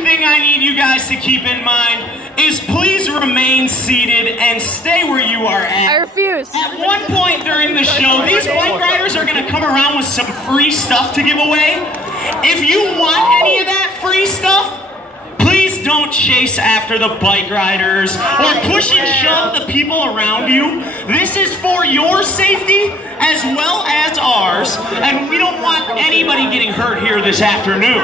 only thing I need you guys to keep in mind is please remain seated and stay where you are at. I refuse. At one point during the show, these bike riders are going to come around with some free stuff to give away. If you want any of that free stuff, please don't chase after the bike riders or push and shove the people around you. This is for your safety as well as ours, and we don't want anybody getting hurt here this afternoon.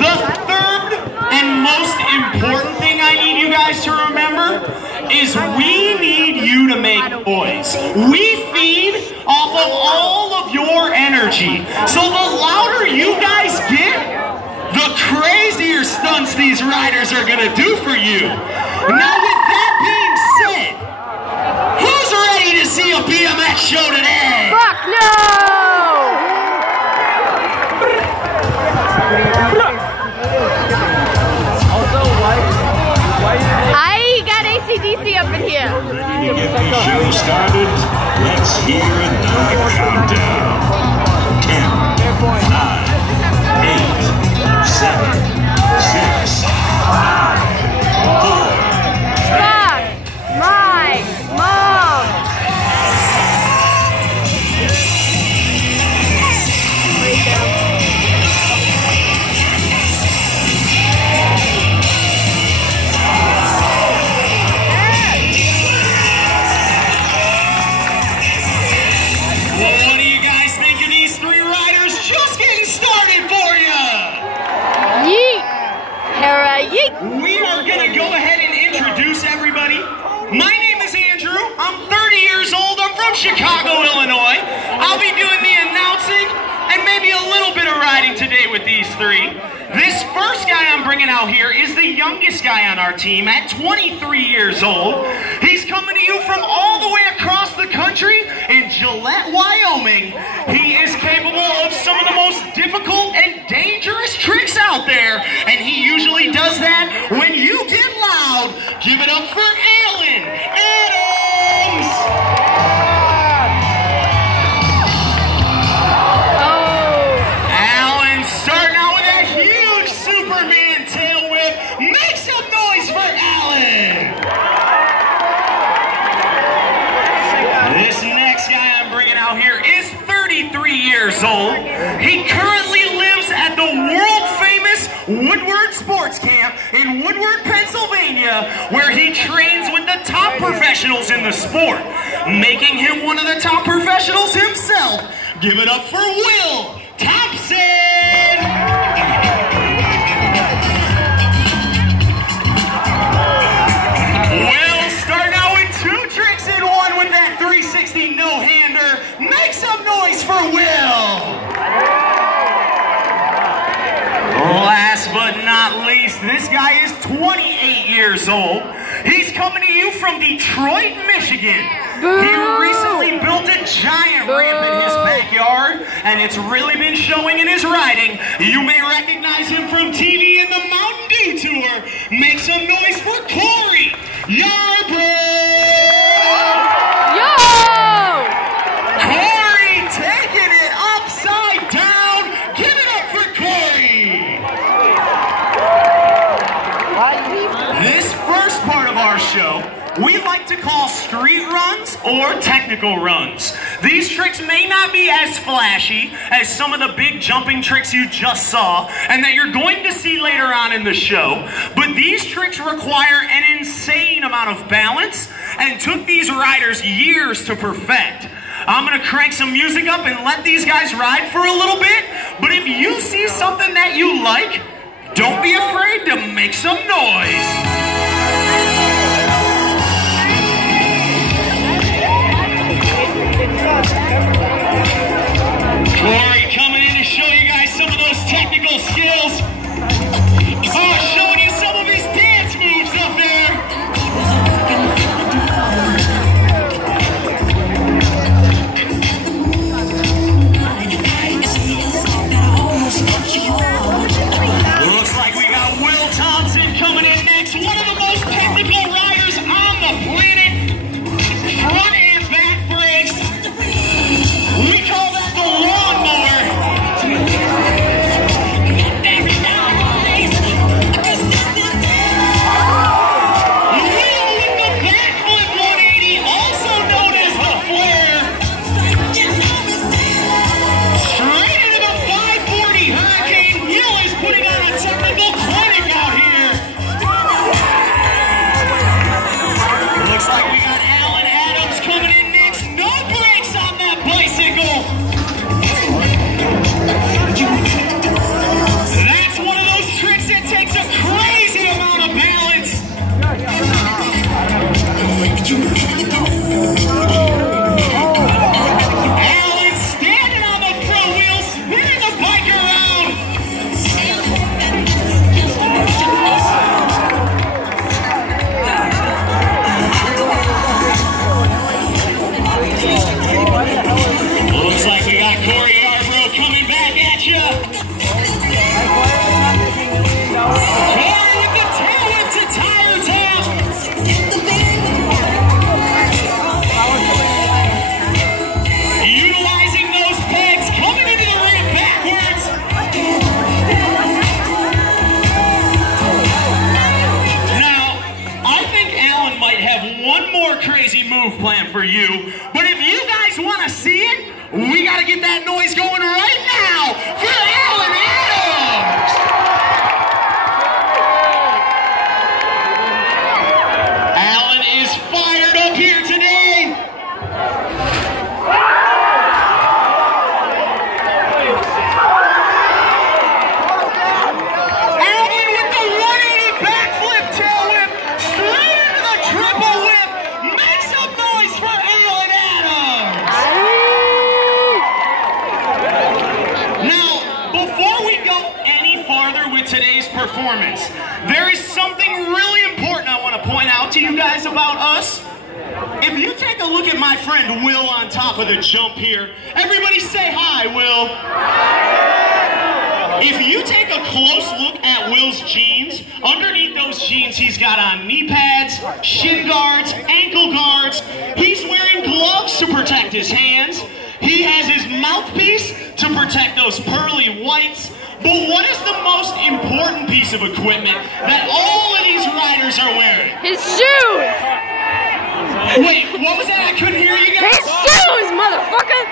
The third and most important thing I need you guys to remember is we need you to make noise. We feed off of all of your energy. So the louder you guys get, the crazier stunts these riders are gonna do for you. Now with that being said, who's ready to see a BMX show today? Fuck no! I got AC/DC up in here. Ready to get the show started? Let's hear the countdown. 10, 9, 8, 7, 6, 5, 4. Fuck my mom! What do you guys think of these three riders just getting started for you? Yeet! Hera yeet! We are gonna go ahead and introduce everybody. My name is Andrew. I'm 30 years old. I'm from Chicago, Illinois. I'll be doing the announcing and maybe a little bit of riding today with these three. This first guy I'm bringing out here is the youngest guy on our team at 23 years old. He's coming to you from all the way across the country in Gillette, Wyoming. He is capable of some of the most difficult and dangerous tricks out there, and he usually does that when you get loud. Give it up for Alan Adams! Alan starting out with that huge Superman tail whip. Make some noise for Alan! This next guy I'm bringing out here is 33 years old. He currently lives at the world-famous Woodward Sports Camp in Woodward, Pennsylvania, where he trains with the top professionals in the sport, making him one of the top professionals himself. Give it up for Will Thompson! Will starting out with two tricks in one with that 360 no-hander. Make some noise for Will! Last but not least, this guy is 28 years old. He's coming to you from Detroit, Michigan. He recently built a giant ramp in his backyard, and it's really been showing in his riding. You may recognize him from TV and the Mountain Dew Tour. Make some noise for Corey Yarbrough! Yo! Corey taking it upside down. Give it up for Corey. This first part of our show, we like to call street runs or technical runs. These tricks may not be as flashy as some of the big jumping tricks you just saw and that you're going to see later on in the show, but these tricks require an insane amount of balance and took these riders years to perfect. I'm gonna crank some music up and let these guys ride for a little bit, but if you see something that you like, don't be afraid to make some noise. Corey coming in to show you guys some of those technical skills. Showing you some of his dance moves up there. Looks like we got Will Thompson coming in next. One of the most technical riders on the planet. Front and back brakes. We call that the lawnmower. you. But if you guys want to see it, we got to get that noise going right now for Alan Adams! Alan is fired up here today. Alan with the 180 backflip tail whip, straight into the triple whip. Make some noise for Alan Adams. Now, before we go any farther with today's performance, there is something really important I want to point out to you guys about us. If you take a look at my friend Will on top of the jump here, everybody say hi, Will. If you take a close look at Will's jeans, underneath those jeans he's got on knee pads, shin guards, ankle guards. He's wearing gloves to protect his hands. He has his mouthpiece to protect those pearly whites. But what is the most important piece of equipment that all of these riders are wearing? His shoes! Wait, what was that? I couldn't hear you guys. His shoes, motherfucker!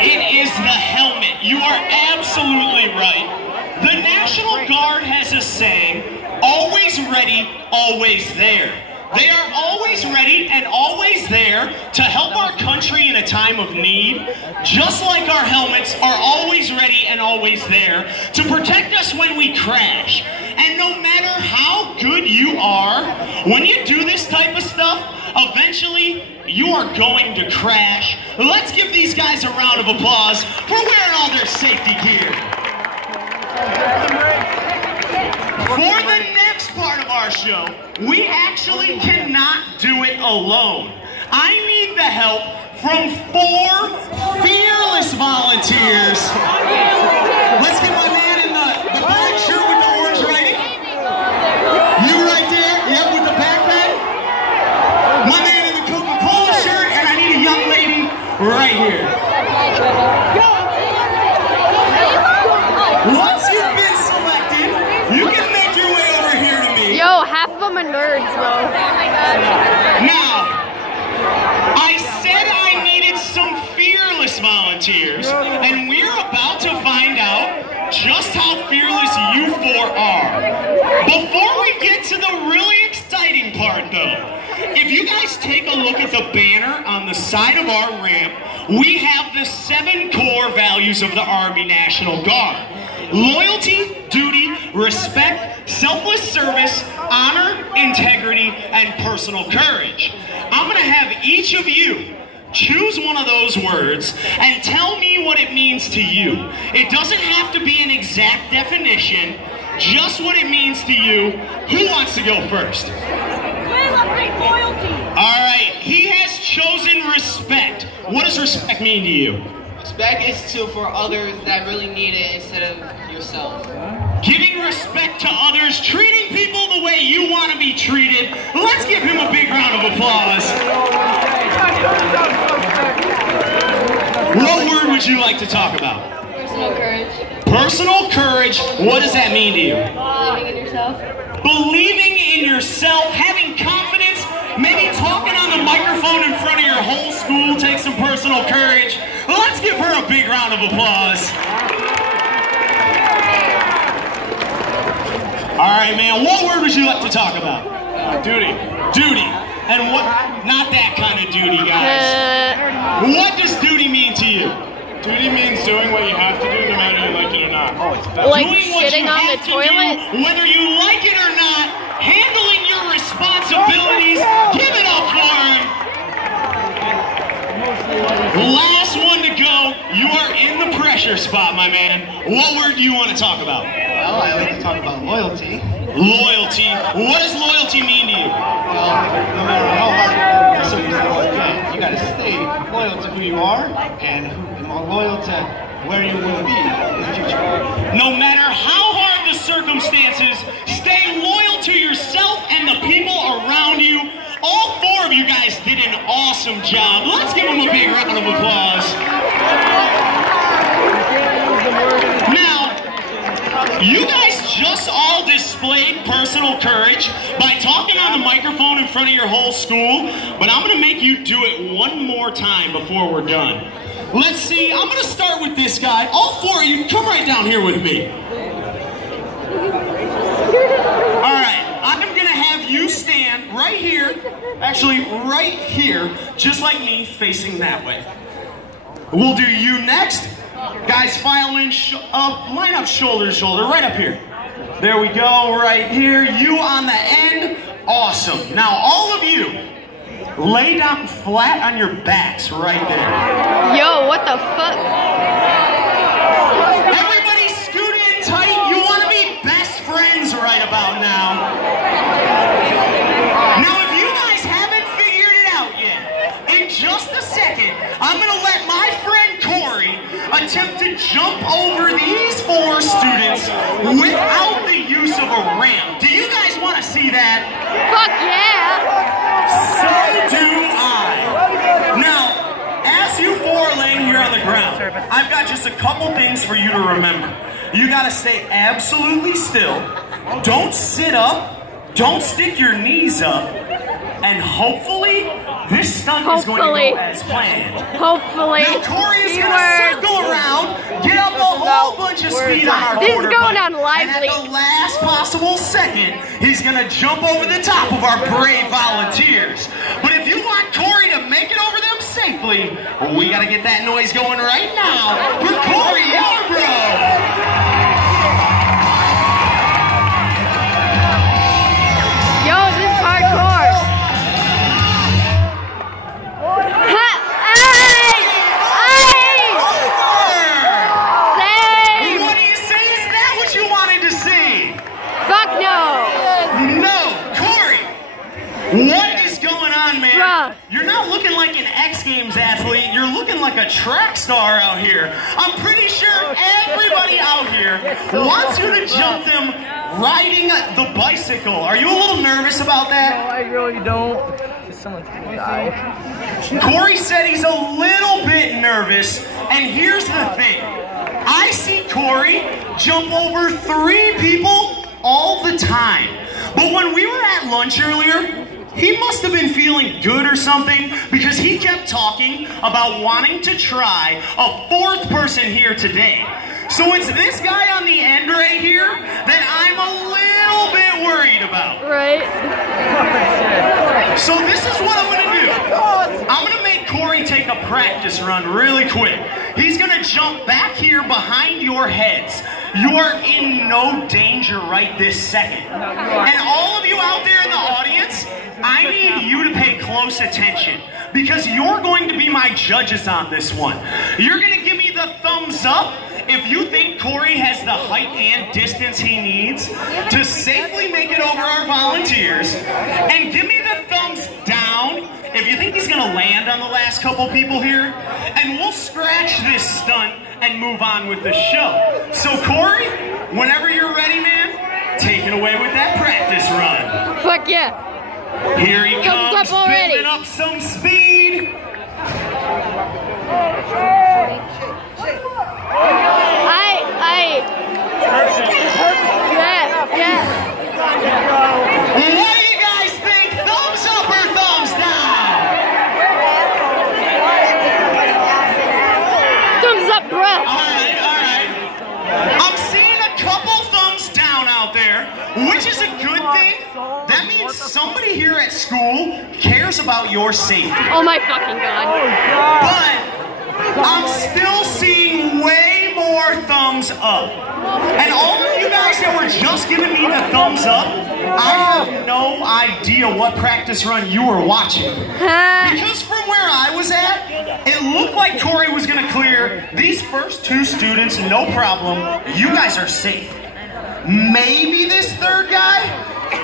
It is the helmet. You are absolutely right. The National Guard has a saying, always ready, always there. They are always ready and always there to help our country in a time of need, just like our helmets are always ready and always there to protect us when we crash. And no matter how good you are, when you do this type of stuff, eventually you are going to crash. Let's give these guys a round of applause for wearing all their safety gear. For the next part of our show, we actually cannot do it alone. I need the help from 4 fearless volunteers. Let's get my man in the black shirt with the orange writing. You right there, yep, with the backpack. My man in the Coca-Cola shirt, and I need a young lady right here. Once you've been selected, you can make your way over here to me. Yo, half of them are nerds, though. Now, I said I needed some fearless volunteers, and we're about to find out just how fearless you 4 are. Before we get to the really exciting part, though, if you guys take a look at the banner on the side of our ramp, we have the 7 core values of the Army National Guard. Loyalty, duty, respect, selfless service, honor, integrity, and personal courage. I'm going to have each of you choose one of those words and tell me what it means to you. It doesn't have to be an exact definition, just what it means to you. Who wants to go first? Alright, he has chosen respect. What does respect mean to you? Respect is for others that really need it instead of yourself. Giving respect to others, treating people the way you want to be treated. Let's give him a big round of applause. What word would you like to talk about? Personal courage. Personal courage, what does that mean to you? Believing in yourself. Believing in yourself, having confidence, maybe talking on the microphone in front of your whole school takes some personal courage. Let's give her a big round of applause. All right, man, what word would you like to talk about? Duty. Duty. And what? Not that kind of duty, guys. What does duty mean to you? Duty means doing what you have to do no matter you like it or not. Like Doing what shitting you on the have to toilet? do, whether you like it or not, handling your responsibilities. Give it up for him. Last one to go. You are in the pressure spot, my man. What word do you want to talk about? Well, I like to talk about loyalty. Loyalty. What does loyalty mean to you? Well, no matter how hard the circumstances get, you gotta stay loyal to who you are and loyal to where you will be in the future. No matter how hard the circumstances, stay loyal to yourself and the people around you. All 4 of you guys did an awesome job. Let's give them a big round of applause. Now, You guys just all displayed personal courage by talking on the microphone in front of your whole school, but I'm going to make you do it one more time before we're done. Let's see, I'm going to start with this guy. All four of you, come right down here with me. All right, I'm going to have you stand right here, actually right here, just like me, facing that way. We'll do you next. Guys, file in, line up shoulder to shoulder, right up here. There we go, right here. You on the end. Awesome. Now, all of you, lay down flat on your backs right there. Yo, what the fuck? Everybody scoot in tight. You want to be best friends right about now. Now, if you guys haven't figured it out yet, in just a second, I'm going to let my friend Corey attempt to jump over these four students without the use of a ramp. Do you guys want to see that? Fuck yeah! So do I. Now, as you four are laying here on the ground, I've got just a couple things for you to remember. You got to stay absolutely still. Don't sit up. Don't stick your knees up. And hopefully, this stunt is going to go as planned. Hopefully. Now, Corey is going to circle around, get up a whole bunch of speed on our This is going on and lively. at the last possible second, he's going to jump over the top of our brave volunteers. But if you want Corey to make it over them safely, we got to get that noise going right now with Corey Yarbrough. Yo, this is hardcore. What do you say? Is that what you wanted to see? Fuck no. No, Corey. What is going on, man? Bruh. You're not looking like an X Games athlete. You're looking like a track star out here. I'm pretty sure everybody out here wants you to jump them riding the bicycle. Are you a little nervous about that? No, I really don't. Someone's gonna die. Corey said he's a little bit nervous, and here's the thing. I see Corey jump over 3 people all the time. But when we were at lunch earlier, he must have been feeling good or something, because he kept talking about wanting to try a 4th person here today. So it's this guy on the end right here that I'm a little bit worried about. Right? So this is what I'm going to do. I'm going to make Corey take a practice run really quick. He's going to jump back here behind your heads. You are in no danger right this second. And all of you out there in the audience, I need you to pay close attention, because you're going to be my judges on this one. You're going to give me the thumbs up if you think Corey has the height and distance he needs to safely make it over our volunteers, and give me the thumbs down if you think he's going to land on the last couple people here, and we'll scratch this stunt and move on with the show. So Corey, whenever you're ready, man, take it away with that practice run. Fuck yeah. Here he Thumbs comes, up already. building up some speed. Yeah. What do you guys think? Thumbs up or thumbs down? Thumbs up, bruh. All right. I'm seeing a couple thumbs down out there, which is a good thing. That means somebody here at school cares about your safety. Oh my fucking god. But I'm still seeing way more thumbs up. And all of you guys that were just giving me the thumbs up, I have no idea what practice run you were watching. Because from where I was at, it looked like Corey was going to clear these first 2 students, no problem. You guys are safe. Maybe this 3rd guy,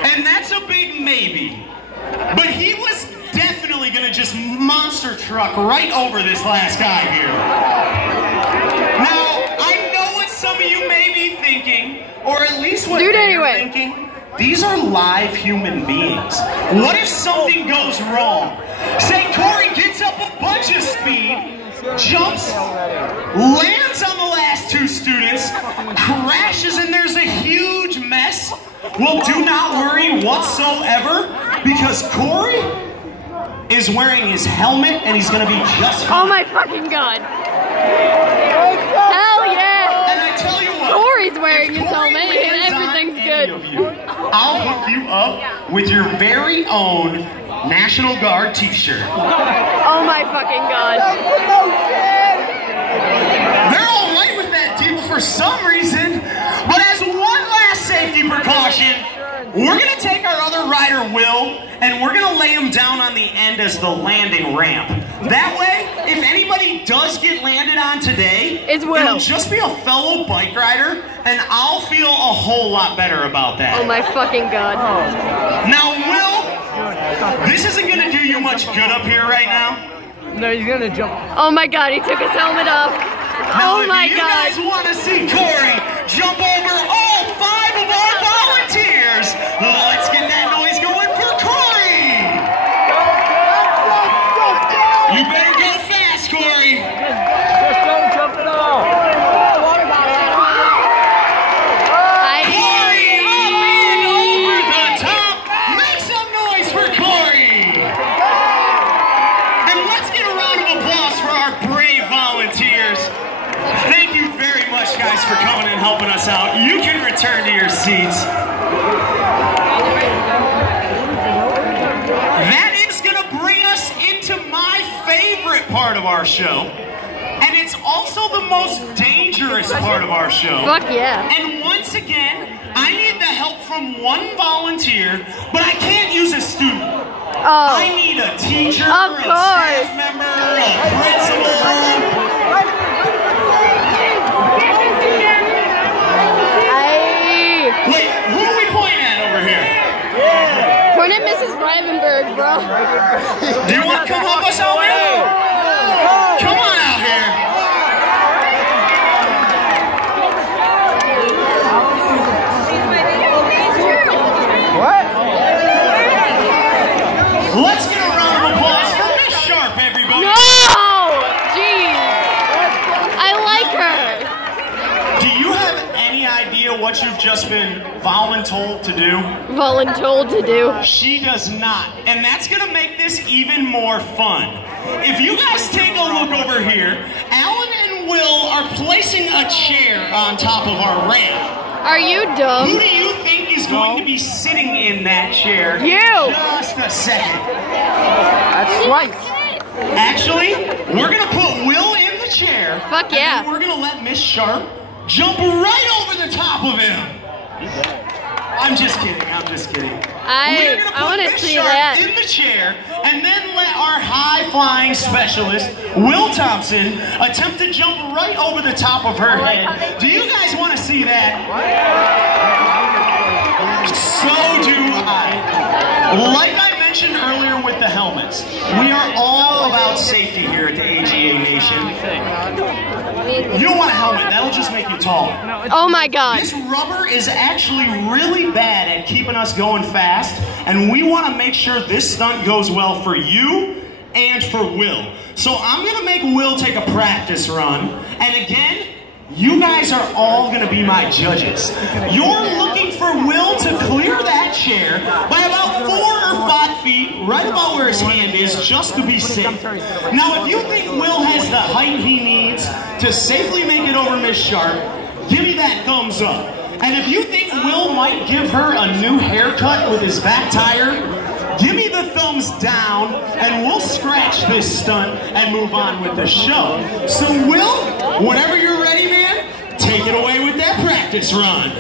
and that's a big maybe. But he was definitely going to just monster truck right over this last guy here. Now, I know what some of you may be thinking, or at least what they're thinking. These are live human beings. What if something goes wrong? Say Corey gets up a bunch of speed, jumps, lands on the last two students crashes and there's a huge mess, well, do not worry whatsoever, because Corey is wearing his helmet and he's gonna be just fine. Oh my fucking god. Hell yeah. And I tell you what, Corey's wearing his Corey helmet and lands on everything's any good. of you, I'll hook you up with your very own National Guard t-shirt. Oh my fucking god. They're all right with that deal for some reason, but as one last safety precaution, we're gonna take our other rider, Will, and we're gonna lay him down on the end as the landing ramp. That way, if anybody does get landed on today, It's Will. it'll just be a fellow bike rider, and I'll feel a whole lot better about that. Oh my fucking god. Now, Will, this isn't gonna do you much good up here right now. No, he's gonna jump. Oh my god, he took his helmet off. Now, Oh my if you god. guys want to see Corey jump over all 5 of our volunteers, let's get that noise going for Corey! You better go fast, Corey! Just don't jump at all. Corey, up and over the top! Make some noise for Corey! And let's get a round of applause for our brave volunteers. Thank you very much, guys, for coming and helping us out. You can return to your seats. That is going to bring us into my favorite part of our show. And it's also the most dangerous part of our show. Fuck yeah. And once again, I need the help from one volunteer, but I can't use a student. I Oh. need a teacher, Of a course. staff member, a principal. Wait, who are we pointing at over here? Point at Mrs. Rivenberg, bro. Do you want to come help us out, man? Come on out here. What? Let's get a round of applause for Miss Sharp, everybody. No! Jeez. I like her. Do you have any idea what you've just been voluntold to do? Voluntold to do. She does not. And that's going to make this even more fun. If you guys take a look over here, Alan and Will are placing a chair on top of our ramp. Are you Who dumb? do you think is going to be sitting in that chair? You. Just a second. That's right. Actually, we're going to put Will in the chair. Fuck yeah. And then we're going to let Miss Sharp jump right over the top of him. I'm just kidding. I'm just kidding. We're gonna put wanna Miss see Sharp that. in the chair and then let our high-flying specialist, Will Thompson, attempt to jump right over the top of her head. Do you guys want to see that? So do I. Like I mentioned earlier with the helmets, we are all about safety here at the AGA Nation. You don't want a helmet, that'll just make you tall. Oh my god. This rubber is actually really bad at keeping us going fast, and we want to make sure this stunt goes well for you and for Will. So I'm going to make Will take a practice run, and again, you guys are all going to be my judges. You're looking for Will to clear that chair by about 4 or 5 feet, right about where his hand is, just to be safe. Now, if you think Will has the height he needs to safely make it over Miss Sharp, give me that thumbs up. And if you think Will might give her a new haircut with his back tire, give me the thumbs down, and we'll scratch this stunt and move on with the show. So Will, whenever you're ready, man, take it away with that practice run.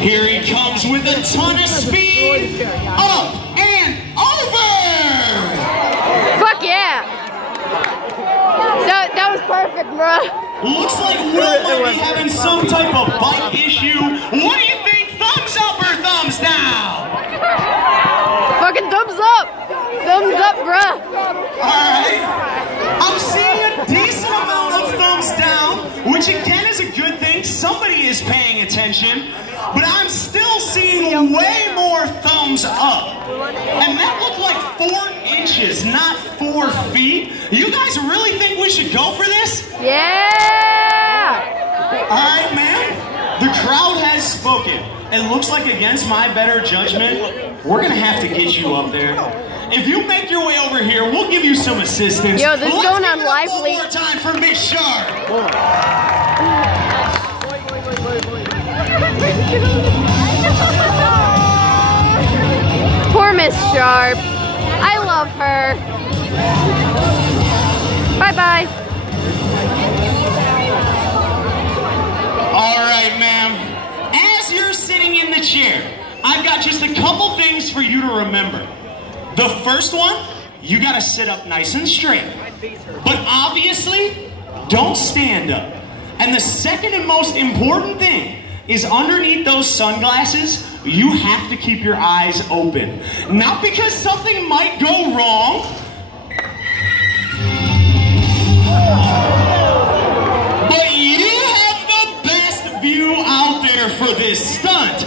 Here he comes with a ton of speed. Up and over! Fuck yeah. That was perfect, bro. Looks like Will might be having some type of bike issue. What do you think? Thumbs up or thumbs down? Fucking thumbs up. Thumbs up, bro. Alright. I'm seeing a decent amount of thumbs down, which again is a good thing. Somebody is paying attention. But I'm still seeing way more thumbs up. And that looked like 4 inches, not 4 feet. You guys really think we should go for this? Yeah. Alright, man. The crowd has spoken. It looks like against my better judgment, we're gonna have to get you up there. If you make your way over here, we'll give you some assistance. Yo, this is going on live one leak. more time for Miss Sharp. Poor Miss Sharp. I love her. Bye-bye. All right, ma'am. As you're sitting in the chair, I've got just a couple things for you to remember. The first one, you gotta sit up nice and straight. But obviously, don't stand up. And the second and most important thing is underneath those sunglasses, you have to keep your eyes open. Not because something might go wrong, but you have the best view out there for this stunt.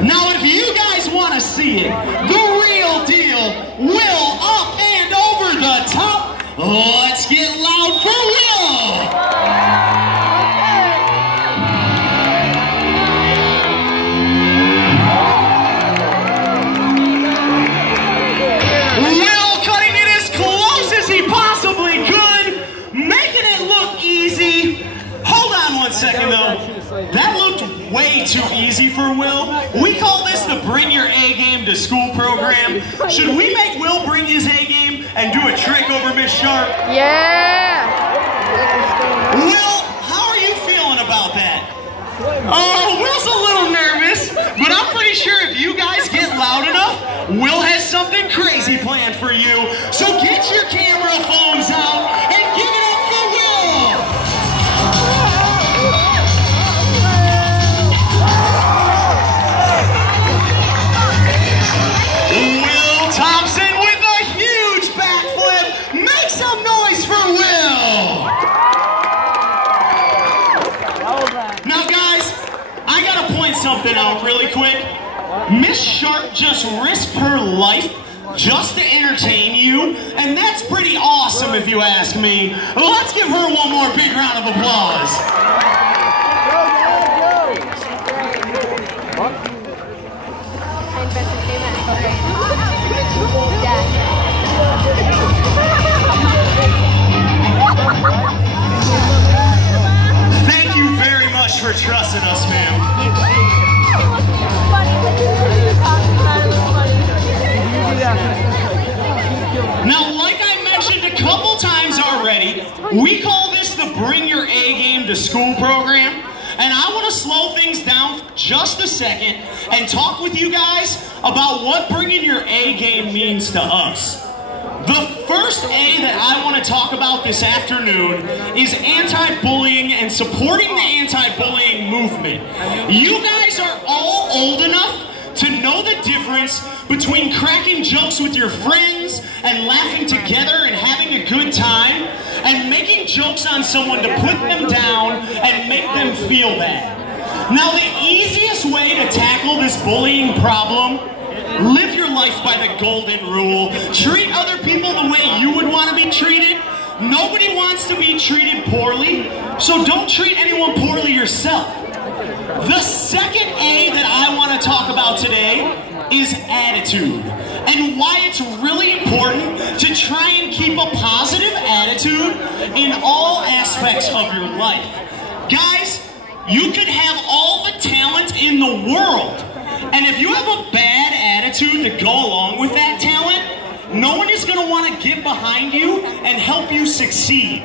Now, if you guys want to see it, the real deal, Will up and over the top. Let's get loud for Will. Will cutting it as close as he possibly could, making it look easy. Hold on one second though. That looked way too easy for Will. We call this the Bring Your A Game to School program. Should we make Will bring his A game and do a trick over Miss Sharp? Yeah. Will, how are you feeling about that? Oh, Will's a little nervous, but I'm pretty sure if you guys get loud enough, Will has something crazy planned for you. So get your camera phones out and give it up for Will. Will Thompson with a huge backflip. Make some noise for Will. Now guys, I gotta point something out really quick. Miss Sharp just risked her life just to entertain you, and that's pretty awesome if you ask me. Let's give her one more big round of applause. Thank you very much for trusting us, ma'am. Now, like I mentioned a couple times already, we call this the Bring Your A Game to School program. And I want to slow things down just a second and talk with you guys about what bringing your A game means to us. The first A that I want to talk about this afternoon is anti-bullying and supporting the anti-bullying movement. You guys are all old enough to know the difference between cracking jokes with your friends and laughing together and having a good time, and making jokes on someone to put them down and make them feel bad. Now, the easiest way to tackle this bullying problem, live your life by the golden rule. Treat other people the way you would want to be treated. Nobody wants to be treated poorly, so don't treat anyone poorly yourself. The second A that I want to talk about today is attitude, and why it's really important to try and keep a positive attitude in all aspects of your life. Guys, you can have all the talent in the world, and if you have a bad attitude to go along with that talent, no one is going to want to get behind you and help you succeed.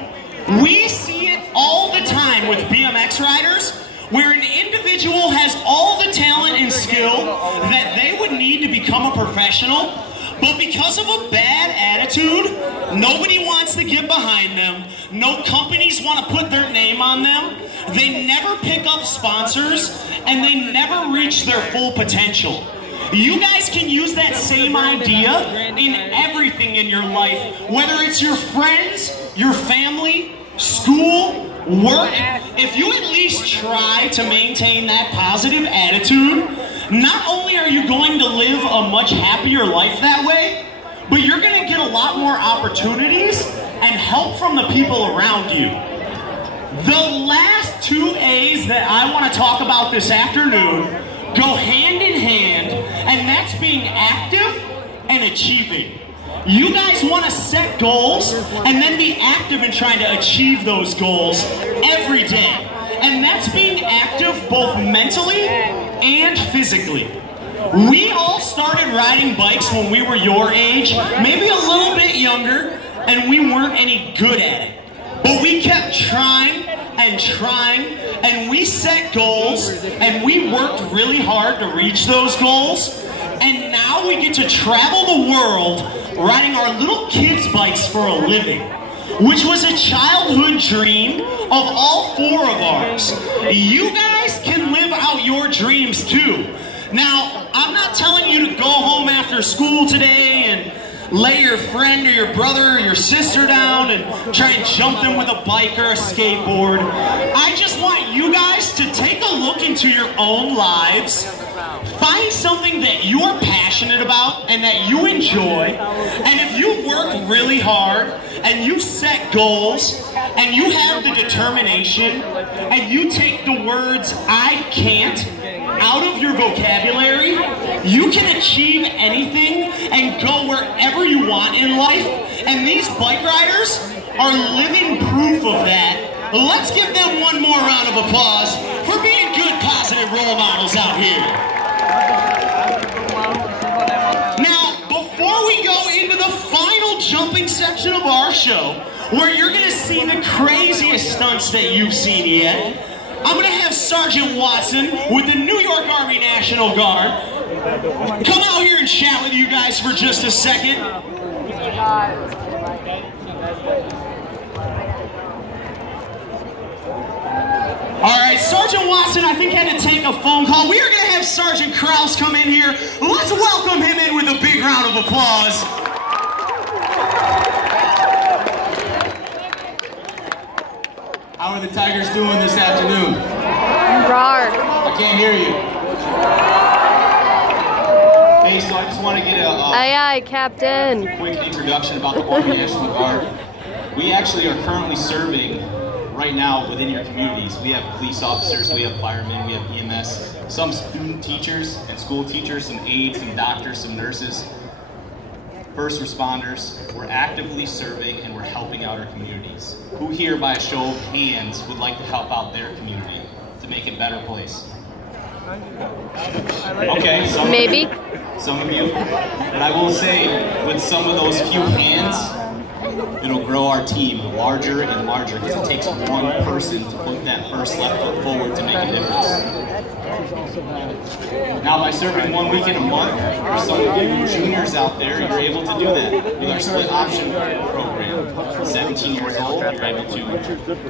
We see it all the time with BMX riders, where an individual has all the talent and skill that they would need to become a professional, but because of a bad attitude, nobody wants to get behind them. No companies want to put their name on them. They never pick up sponsors, and they never reach their full potential. You guys can use that same idea in everything in your life, whether it's your friends, your family, school, work. If you at least try to maintain that positive attitude, not only are you going to live a much happier life that way, but you're going to get a lot more opportunities and help from the people around you. The last two A's that I want to talk about this afternoon go hand in hand, and that's being active and achieving. You guys want to set goals and then be active in trying to achieve those goals every day. And that's being active both mentally and physically. We all started riding bikes when we were your age, maybe a little bit younger, and we weren't any good at it. But we kept trying and trying, and we set goals, and we worked really hard to reach those goals. And now we get to travel the world riding our little kids' bikes for a living, which was a childhood dream of all four of ours. You guys can live out your dreams too. Now, I'm not telling you to go home after school today and lay your friend or your brother or your sister down and try and jump them with a bike or a skateboard. I just want you guys to take a look into your own lives, find something that you're passionate about and that you enjoy, and if you work really hard and you set goals and you have the determination and you take the words "I can't" out of your vocabulary, you can achieve anything and go wherever you want in life. And these bike riders are living proof of that. Let's give them one more round of applause for being good, positive role models out here. Now, before we go into the final jumping section of our show, where you're going to see the craziest stunts that you've seen yet, I'm going to have Sergeant Watson with the New York Army National Guard come out here and chat with you guys for just a second. Alright, Sergeant Watson, I think, had to take a phone call. We are going to have Sergeant Krause come in here. Let's welcome him in with a big round of applause. How are the Tigers doing this afternoon? Rawr. I can't hear you. Hey, so I just want to get Aye, aye, Captain. quick introduction about the Army National Guard. We actually are currently serving right now within your communities. We have police officers, we have firemen, we have EMS, some student teachers and school teachers, some aides, some doctors, some nurses, first responders. We're actively serving and we're helping out our communities. Who here, by a show of hands, would like to help out their community to make it a better place? Okay, Maybe. Some of you. But I will say, with some of those few hands, it'll grow our team larger and larger, because it takes one person to put that first left foot forward to make a difference. Now, by serving 1 week in a month, for some of you juniors out there, you're able to do that with our split option program. 17 years old, you're able to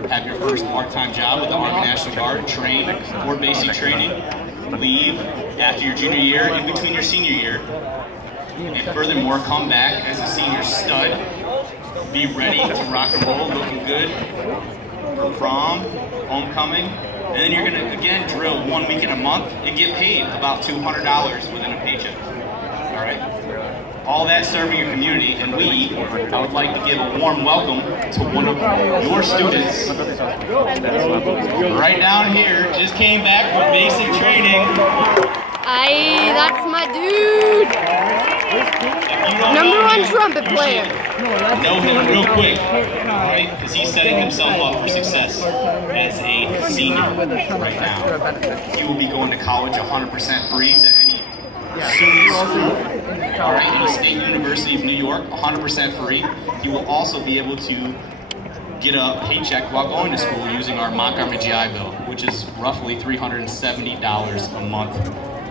have your first part-time job with the Army National Guard, train, or basic training, leave after your junior year, in between your senior year, and furthermore, come back as a senior stud, be ready to rock and roll, looking good for prom, homecoming, and then you're going to again drill 1 week in a month and get paid about $200 within a paycheck. All right? All that serving your community, and I would like to give a warm welcome to one of your students right down here, just came back from basic training. Aye, that's my dude. #1 trumpet player. Know him real quick, right? Because he's setting himself up for success as a senior right now. He will be going to college 100% free to any student school, all right, any State University of New York, 100% free. He will also be able to get a paycheck while going to school using our Montgomery GI Bill, which is roughly $370 a month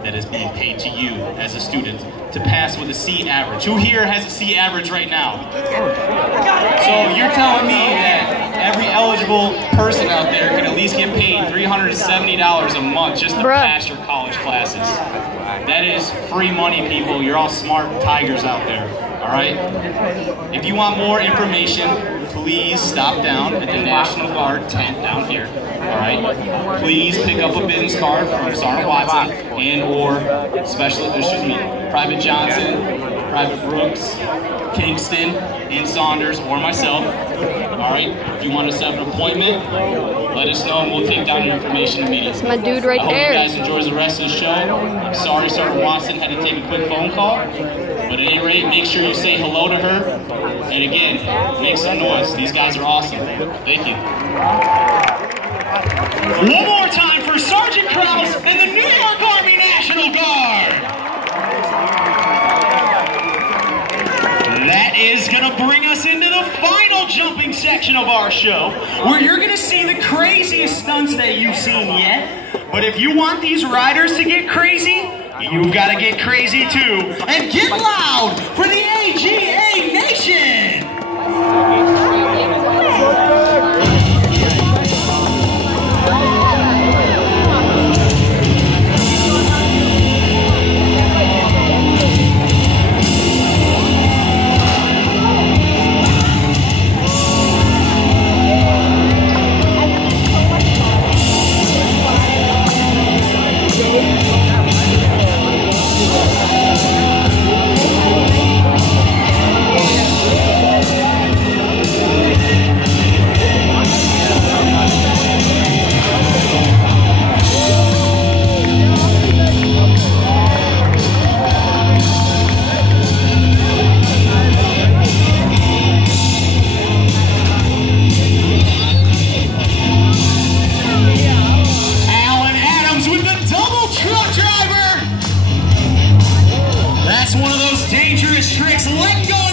that is being paid to you as a student to pass with a C average. Who here has a C average right now? So you're telling me that every eligible person out there can at least get paid $370 a month just to pass your college classes. That is free money, people. You're all smart Tigers out there, all right? If you want more information, please stop down at the National Guard tent down here. All right. Please pick up a business card from Sergeant Watson and or Private Johnson, Private Brooks, Kingston, and Saunders, or myself. All right, if you want to set up an appointment, let us know and we'll take down your information immediately. That's my dude right there. I hope you guys enjoy the rest of the show. I'm sorry Sergeant Watson had to take a quick phone call, but at any rate, make sure you say hello to her. And again, make some noise. These guys are awesome. Thank you. One more time for Sergeant Krause and the New York Army National Guard. That is going to bring us into the final jumping section of our show, where you're going to see the craziest stunts that you've seen yet. But if you want these riders to get crazy, you've got to get crazy too. And get loud for the AGA Nation! That's one of those dangerous tricks. Let go